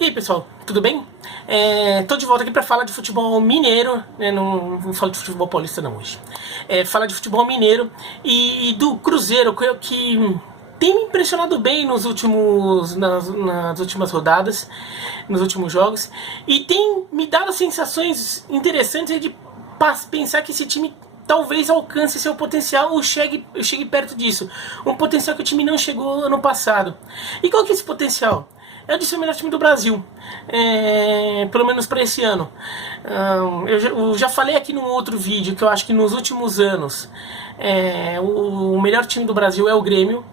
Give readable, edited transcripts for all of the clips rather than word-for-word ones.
E aí pessoal, tudo bem? Tô de volta aqui para falar de futebol mineiro, né? Não falo de futebol paulista não hoje. Falar de futebol mineiro e do Cruzeiro, que tem me impressionado bem nas últimas rodadas, nos últimos jogos, e tem me dado sensações interessantes de pensar que esse time talvez alcance seu potencial ou chegue perto disso. Um potencial que o time não chegou ano passado. E qual que é esse potencial? É de ser o melhor time do Brasil, pelo menos para esse ano. Eu já falei aqui num outro vídeo que eu acho que nos últimos anos o melhor time do Brasil é o Grêmio,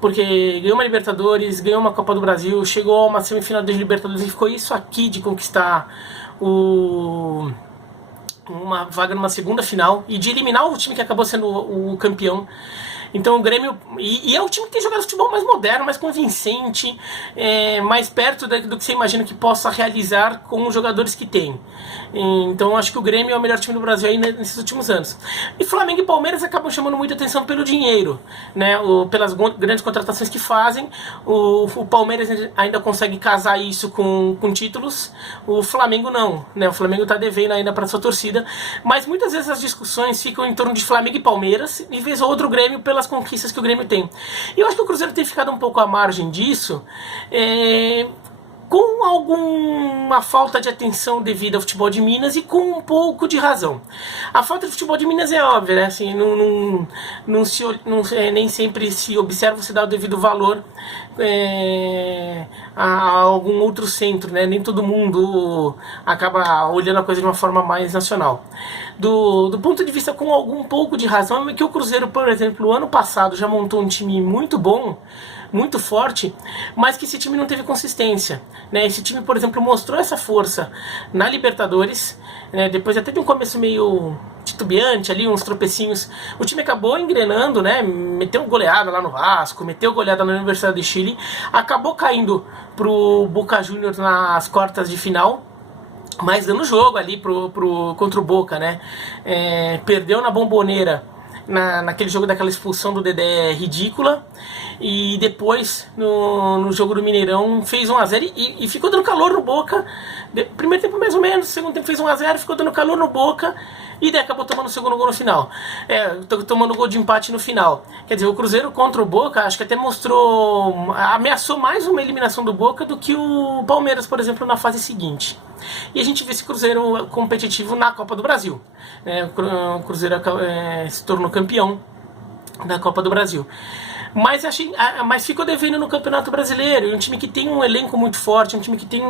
porque ganhou uma Libertadores, ganhou uma Copa do Brasil, chegou a uma semifinal das Libertadores e ficou isso aqui de conquistar uma vaga numa segunda final e de eliminar o time que acabou sendo o campeão. Então o Grêmio, e é o time que tem jogado futebol mais moderno, mais convincente, mais perto do que você imagina que possa realizar com os jogadores que tem. Então acho que o Grêmio é o melhor time do Brasil aí nesses últimos anos. E Flamengo e Palmeiras acabam chamando muita atenção pelo dinheiro, né? Pelas grandes contratações que fazem. O Palmeiras ainda consegue casar isso com títulos, o Flamengo não, né? O Flamengo está devendo ainda para sua torcida, mas muitas vezes as discussões ficam em torno de Flamengo e Palmeiras, e vez ou outro Grêmio pelas conquistas que o Grêmio tem. E eu acho que o Cruzeiro tem ficado um pouco à margem disso, com alguma falta de atenção devido ao futebol de Minas e com um pouco de razão. A falta de futebol de Minas é óbvia, né? Assim, nem sempre se observa, se dá o devido valor a algum outro centro, né? Nem todo mundo acaba olhando a coisa de uma forma mais nacional. Do ponto de vista com algum pouco de razão, é que o Cruzeiro, por exemplo, o ano passado já montou um time muito bom, muito forte, mas que esse time não teve consistência, né? Esse time, por exemplo, mostrou essa força na Libertadores, né? Depois até de um começo meio titubeante ali, uns tropecinhos, o time acabou engrenando, né? Meteu goleada lá no Vasco, meteu goleada na Universidade de Chile, acabou caindo pro Boca Juniors nas quartas de final, mas dando jogo ali contra o Boca, né? Perdeu na Bombonera, naquele jogo daquela expulsão do Dedé ridícula, e depois no jogo do Mineirão fez 1-0 e ficou dando calor no Boca. Primeiro tempo mais ou menos, segundo tempo fez 1-0, ficou dando calor no Boca e daí acabou tomando o segundo gol no final, tomando gol de empate no final. Quer dizer, o Cruzeiro contra o Boca acho que até ameaçou mais uma eliminação do Boca do que o Palmeiras, por exemplo, na fase seguinte. E a gente vê esse Cruzeiro competitivo na Copa do Brasil, né? O Cruzeiro se tornou campeão da Copa do Brasil, mas ficou devendo no Campeonato Brasileiro. E um time que tem um elenco muito forte, um time que tem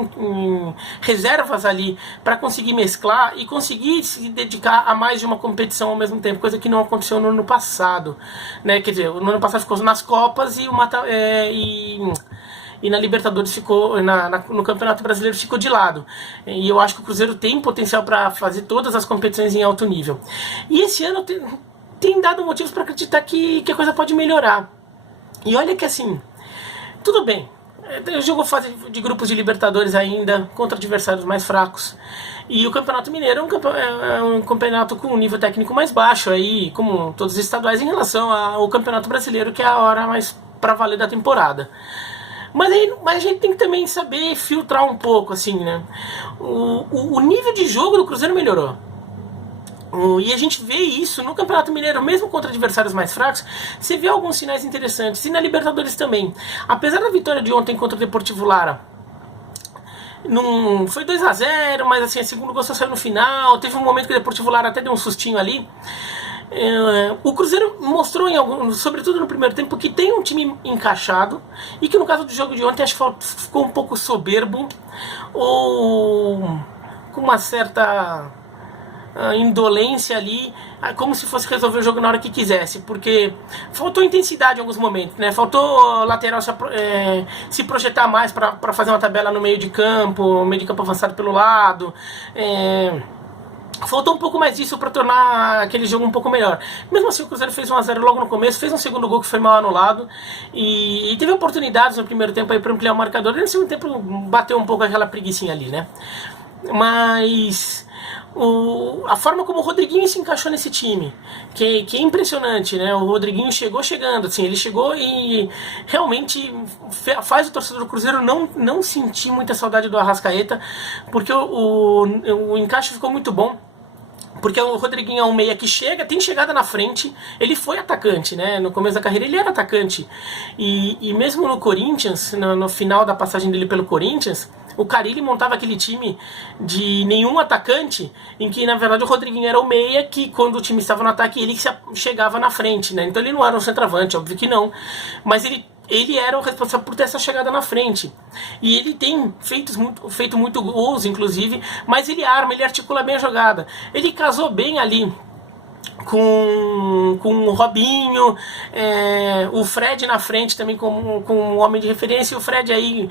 reservas ali para conseguir mesclar e conseguir se dedicar a mais de uma competição ao mesmo tempo, coisa que não aconteceu no ano passado, né? Quer dizer, no ano passado ficou nas Copas e na Libertadores ficou, no Campeonato Brasileiro ficou de lado. E eu acho que o Cruzeiro tem potencial para fazer todas as competições em alto nível. E esse ano tem dado motivos para acreditar que a coisa pode melhorar. E olha que assim, tudo bem, jogou fase de grupos de Libertadores ainda, contra adversários mais fracos. E o Campeonato Mineiro é um campeonato com um nível técnico mais baixo, aí, como todos os estaduais, em relação ao Campeonato Brasileiro, que é a hora mais para valer da temporada. Mas a gente tem que também saber filtrar um pouco, assim, né? O nível de jogo do Cruzeiro melhorou. E a gente vê isso no Campeonato Mineiro, mesmo contra adversários mais fracos, você vê alguns sinais interessantes. E na Libertadores também. Apesar da vitória de ontem contra o Deportivo Lara, foi 2-0, mas assim, a segundo gol só saiu no final. Teve um momento que o Deportivo Lara até deu um sustinho ali. O Cruzeiro mostrou, sobretudo no primeiro tempo, que tem um time encaixado e que no caso do jogo de ontem acho que ficou um pouco soberbo ou com uma certa indolência ali, como se fosse resolver o jogo na hora que quisesse, porque faltou intensidade em alguns momentos, né? Faltou lateral se projetar mais para fazer uma tabela no meio de campo avançado pelo lado. Faltou um pouco mais disso para tornar aquele jogo um pouco melhor. Mesmo assim, o Cruzeiro fez 1-0 logo no começo, fez um segundo gol que foi mal anulado e teve oportunidades no primeiro tempo para ampliar o marcador, e no segundo tempo bateu um pouco aquela preguicinha ali, né? mas a forma como o Rodriguinho se encaixou nesse time, que é impressionante, né? O Rodriguinho chegando, assim, ele chegou e realmente faz o torcedor do Cruzeiro não sentir muita saudade do Arrascaeta, porque o encaixe ficou muito bom. Porque o Rodriguinho é um meia que tem chegada na frente, ele foi atacante, né? No começo da carreira ele era atacante. E mesmo no Corinthians, no final da passagem dele pelo Corinthians, o Carille montava aquele time de nenhum atacante, em que na verdade o Rodriguinho era o meia que quando o time estava no ataque ele que chegava na frente, né? Então ele não era um centroavante, óbvio que não, mas ele era o responsável por ter essa chegada na frente. E ele tem feito muito gols, inclusive, mas ele articula bem a jogada. Ele casou bem ali com o Robinho, o Fred na frente também com um homem de referência. E o Fred aí,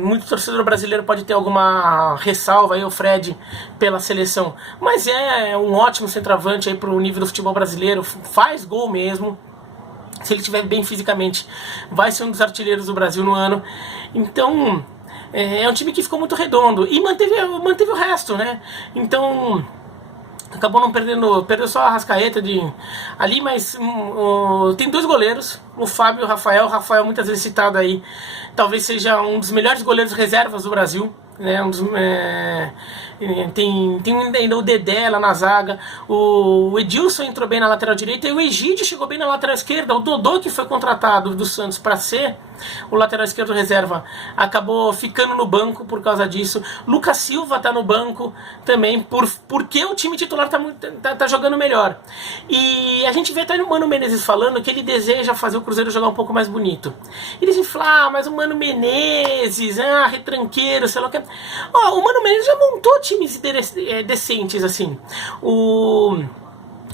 muito torcedor brasileiro pode ter alguma ressalva aí, o Fred pela seleção, mas é um ótimo centroavante aí pro nível do futebol brasileiro, faz gol mesmo. Se ele estiver bem fisicamente, vai ser um dos artilheiros do Brasil no ano. Então, é um time que ficou muito redondo e manteve o resto, né? Então, acabou não perdeu só a Arrascaeta ali, mas tem dois goleiros, o Fábio e o Rafael. O Rafael, muitas vezes citado aí, talvez seja um dos melhores goleiros reservas do Brasil, né? Tem ainda o Dedé lá na zaga, o Edilson entrou bem na lateral direita e o Egídio chegou bem na lateral esquerda. O Dodô, que foi contratado do Santos para ser o lateral esquerdo reserva, acabou ficando no banco por causa disso. Lucas Silva tá no banco também, porque o time titular tá jogando melhor. E a gente vê até o Mano Menezes falando que ele deseja fazer o Cruzeiro jogar um pouco mais bonito. E eles falam, mas o Mano Menezes, retranqueiro, sei lá o que. O Mano Menezes já montou times decentes, assim.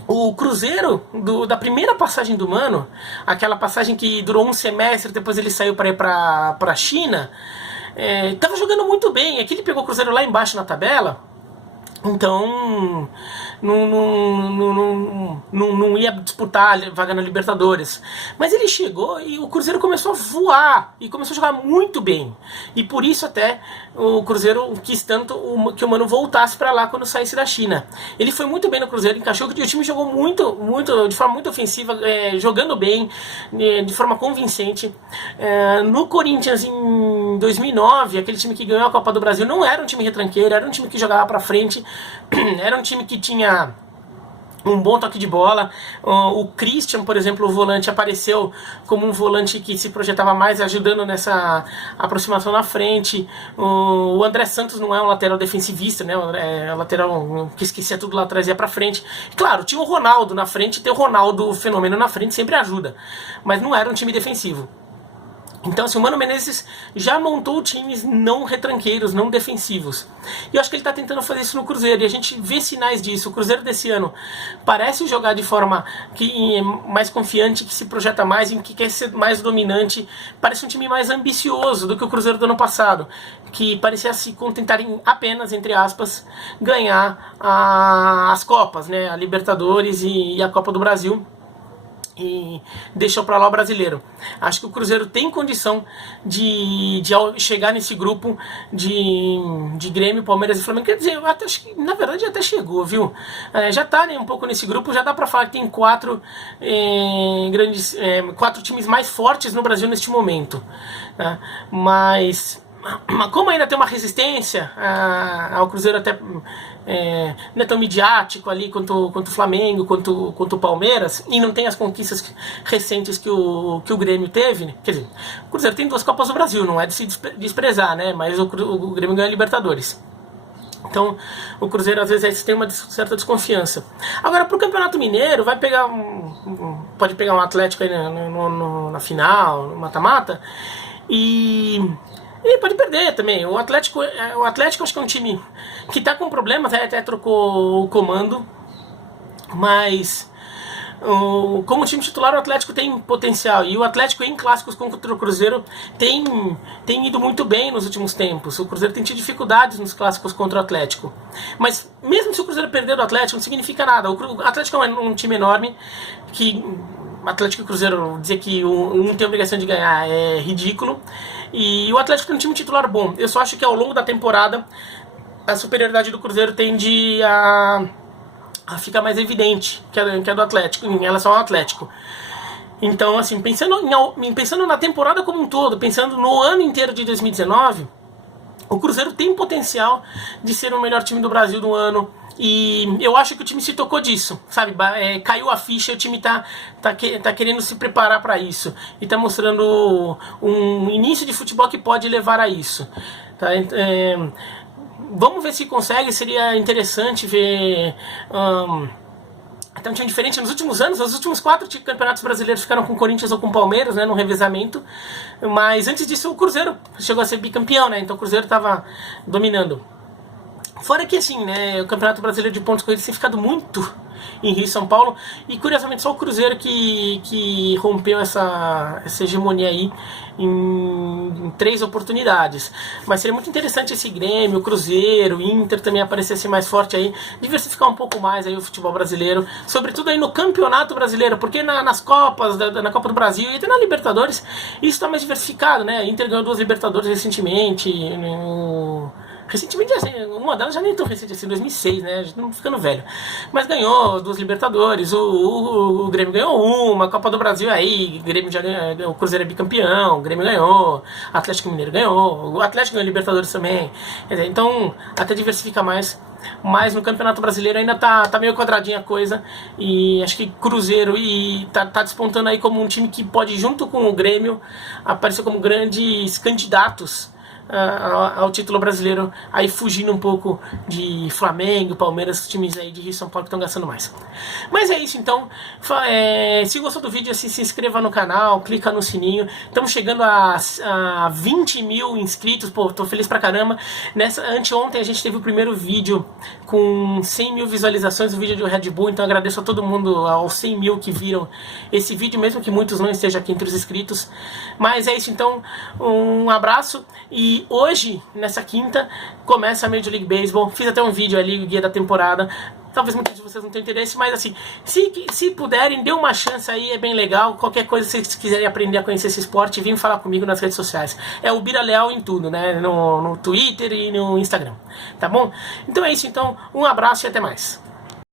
O Cruzeiro, da primeira passagem do Mano, aquela passagem que durou um semestre, depois ele saiu para ir para a China, estava jogando muito bem. Aqui ele pegou o Cruzeiro lá embaixo na tabela, então não ia disputar a vaga na Libertadores. Mas ele chegou e o Cruzeiro começou a voar e começou a jogar muito bem. E por isso até o Cruzeiro quis tanto que o Mano voltasse para lá quando saísse da China. Ele foi muito bem no Cruzeiro, encaixou, e o time jogou de forma muito ofensiva, jogando bem, de forma convincente. No Corinthians em 2009, aquele time que ganhou a Copa do Brasil, não era um time retranqueiro, era um time que jogava para frente, era um time que tinha um bom toque de bola. O Christian, por exemplo, o volante, apareceu como um volante que se projetava mais, ajudando nessa aproximação na frente. O André Santos não é um lateral defensivista, né? É um lateral que esquecia tudo lá atrás e ia pra frente. Claro, tinha o Ronaldo na frente, ter o Ronaldo fenômeno na frente sempre ajuda, mas não era um time defensivo. Então, assim, o Mano Menezes já montou times não retranqueiros, não defensivos. E eu acho que ele está tentando fazer isso no Cruzeiro, e a gente vê sinais disso. O Cruzeiro desse ano parece jogar de forma mais confiante, que se projeta mais, em que quer ser mais dominante. Parece um time mais ambicioso do que o Cruzeiro do ano passado, que parecia se contentar em apenas, entre aspas, ganhar as Copas, né? A Libertadores e a Copa do Brasil. E deixou para lá o brasileiro. Acho que o Cruzeiro tem condição de chegar nesse grupo de Grêmio, Palmeiras e Flamengo. Quer dizer, acho que na verdade até chegou, viu? Já tá, né, um pouco nesse grupo, já dá para falar que tem quatro times mais fortes no Brasil neste momento, né? Mas como ainda tem uma resistência ao Cruzeiro, até não é tão midiático ali quanto o Flamengo, quanto o Palmeiras, e não tem as conquistas recentes que o Grêmio teve, né? Quer dizer, o Cruzeiro tem 2 Copas do Brasil, não é de se desprezar, né? Mas o Grêmio ganha a Libertadores. Então, o Cruzeiro às vezes tem uma certa desconfiança. Agora, pro Campeonato Mineiro, vai pegar pode pegar um Atlético aí na final, no mata-mata, e pode perder também. O Atlético acho que é um time que está com problemas, até trocou o comando, mas como time titular o Atlético tem potencial, e o Atlético em clássicos contra o Cruzeiro tem ido muito bem nos últimos tempos. O Cruzeiro tem tido dificuldades nos clássicos contra o Atlético, mas mesmo se o Cruzeiro perder do Atlético não significa nada. O Atlético é um time enorme, que Atlético e Cruzeiro, dizer que um tem a obrigação de ganhar é ridículo. E o Atlético tem um time titular bom. Eu só acho que ao longo da temporada a superioridade do Cruzeiro tende a ficar mais evidente que a do Atlético, em relação ao Atlético. Então, assim, pensando na temporada como um todo, pensando no ano inteiro de 2019, o Cruzeiro tem potencial de ser o melhor time do Brasil do ano. E eu acho que o time se tocou disso, sabe? Caiu a ficha, o time tá querendo se preparar para isso. E tá mostrando um início de futebol que pode levar a isso. Tá? Vamos ver se consegue, seria interessante ver... Então tinha diferente nos últimos anos, os últimos 4 campeonatos brasileiros ficaram com o Corinthians ou com o Palmeiras, né, no revezamento, mas antes disso o Cruzeiro chegou a ser bicampeão, né, então o Cruzeiro estava dominando. Fora que assim, né, o Campeonato Brasileiro de pontos corridos tem ficado muito em Rio e São Paulo, e curiosamente só o Cruzeiro que rompeu essa hegemonia aí em 3 oportunidades. Mas seria muito interessante esse Grêmio, o Cruzeiro, o Inter também aparecesse mais forte aí, diversificar um pouco mais aí o futebol brasileiro, sobretudo aí no Campeonato Brasileiro, porque nas Copas, na Copa do Brasil e até na Libertadores, isso está mais diversificado, né? A Inter ganhou 2 Libertadores recentemente, recentemente, assim, uma delas já nem tão recente assim, 2006, né? A gente não ficando velho. Mas ganhou 2 Libertadores, o Grêmio ganhou uma, a Copa do Brasil aí, o Grêmio já ganhou, o Cruzeiro é bicampeão, o Grêmio ganhou, o Atlético Mineiro ganhou, o Atlético ganhou Libertadores também. Então, até diversifica mais. Mas no Campeonato Brasileiro ainda tá meio quadradinha a coisa. E acho que Cruzeiro tá despontando aí como um time que pode, junto com o Grêmio, aparecer como grandes candidatos ao título brasileiro, aí fugindo um pouco de Flamengo, Palmeiras, times aí de Rio e São Paulo que estão gastando mais. Mas é isso, então, se gostou do vídeo, se inscreva no canal, clica no sininho. Estamos chegando a 20 mil inscritos, pô, tô feliz pra caramba. Anteontem a gente teve o primeiro vídeo com 100 mil visualizações, o vídeo do Red Bull, então agradeço a todo mundo, aos 100 mil que viram esse vídeo, mesmo que muitos não estejam aqui entre os inscritos. Mas é isso, então, um abraço. E hoje, nessa quinta, começa a Major League Baseball. Fiz até um vídeo ali, o guia da temporada. Talvez muitos de vocês não tenham interesse, mas assim, se puderem, dê uma chance aí, é bem legal. Qualquer coisa, se vocês quiserem aprender a conhecer esse esporte, vem falar comigo nas redes sociais. É o Bira Leal em tudo, né? No Twitter e no Instagram. Tá bom? Então é isso, então. Um abraço e até mais.